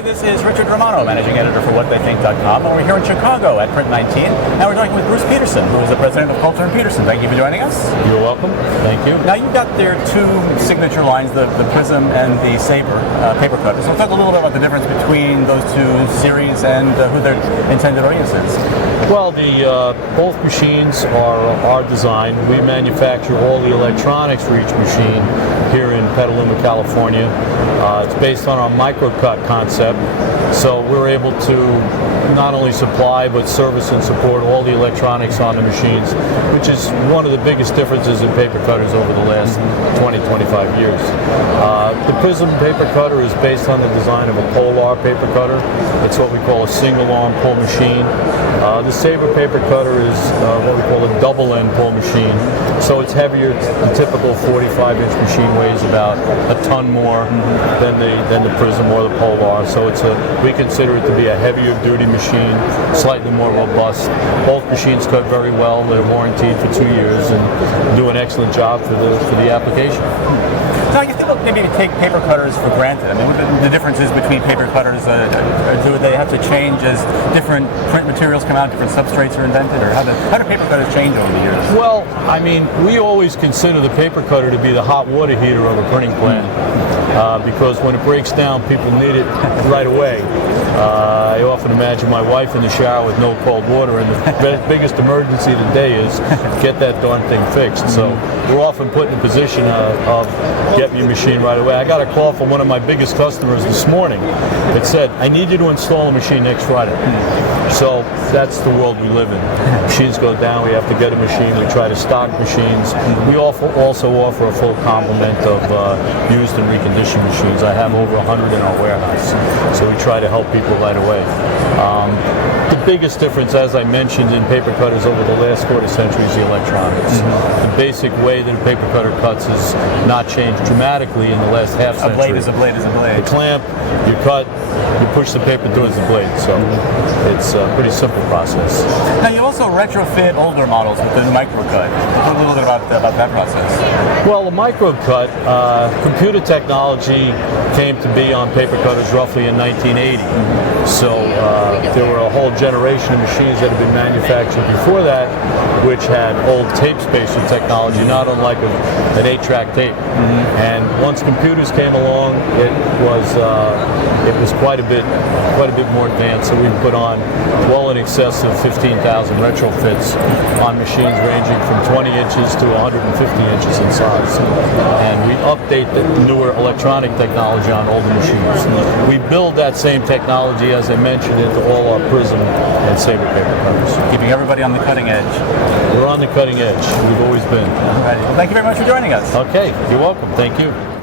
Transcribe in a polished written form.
Hi, this is Richard Romano, managing editor for WhatTheyThink.com, and we're here in Chicago at Print19, and we're talking with Bruce Peterson, who is the president of Colter Peterson. Thank you for joining us. You're welcome. Thank you. Now, you've got their two signature lines, the PRISM and the SABER paper cutters. So talk a little bit about the difference between those two series and who their intended audience is. Well, both machines are our design. We manufacture all the electronics for each machine here in Petaluma, California. It's based on our micro-cut concept, so we're able to not only supply but service and support all the electronics on the machines, which is one of the biggest differences in paper cutters over the last 20-25 years. The PRISM paper cutter is based on the design of a polar paper cutter. It's what we call a single-arm pull machine. The SABER paper cutter is what we call a double-end pull machine, so it's heavier. The typical 45-inch machine weighs about a ton more than the PRISM or the Polar, so we consider it to be a heavier duty machine, slightly more robust. Both machines cut very well. They're warranted for 2 years and do an excellent job for the application. Now, you think maybe to take paper cutters for granted. I mean, the differences between paper cutters, do they have to change as different print materials come out, different substrates are invented, or how do paper cutters change over the years? Well, I mean, we always consider the paper cutter to be the hot water heater of a printing plant, because when it breaks down, people need it right away. I often imagine my wife in the shower with no cold water, and the biggest emergency today is get that darn thing fixed. So we're often put in a position of get your machine right away. I got a call from one of my biggest customers this morning that said, I need you to install a machine next Friday. So that's the world we live in. Machines go down, we have to get a machine, we try to stock machines. We also offer a full complement of used and reconditioned machines. I have over 100 in our warehouse, so we try to help people right away. The biggest difference, as I mentioned, in paper cutters over the last quarter century is the electronics. The basic way that a paper cutter cuts has not changed dramatically in the last half century. A blade is a blade is a blade. The clamp, you cut, you push the paper towards the blade. So it's a pretty simple process. Now, you also retrofit older models with the micro cut. Talk a little bit about that process. Well, the micro cut, computer technology came to be on paper cutters roughly in 1980. So there were a whole generation of machines that had been manufactured before that, which had old tape spacer technology, not unlike an 8-track tape. And once computers came along, it was quite a bit more advanced. So we put on well in excess of 15,000 retrofits on machines ranging from 20 inches to 150 inches in size. And we update the newer electronic technology on older machines. We build that same technology, as I mentioned, into all our PRISM and SABER paper cutters. Keeping everybody on the cutting edge. We're on the cutting edge. We've always been. All right. Well, thank you very much for joining us. Okay, you're welcome. Thank you.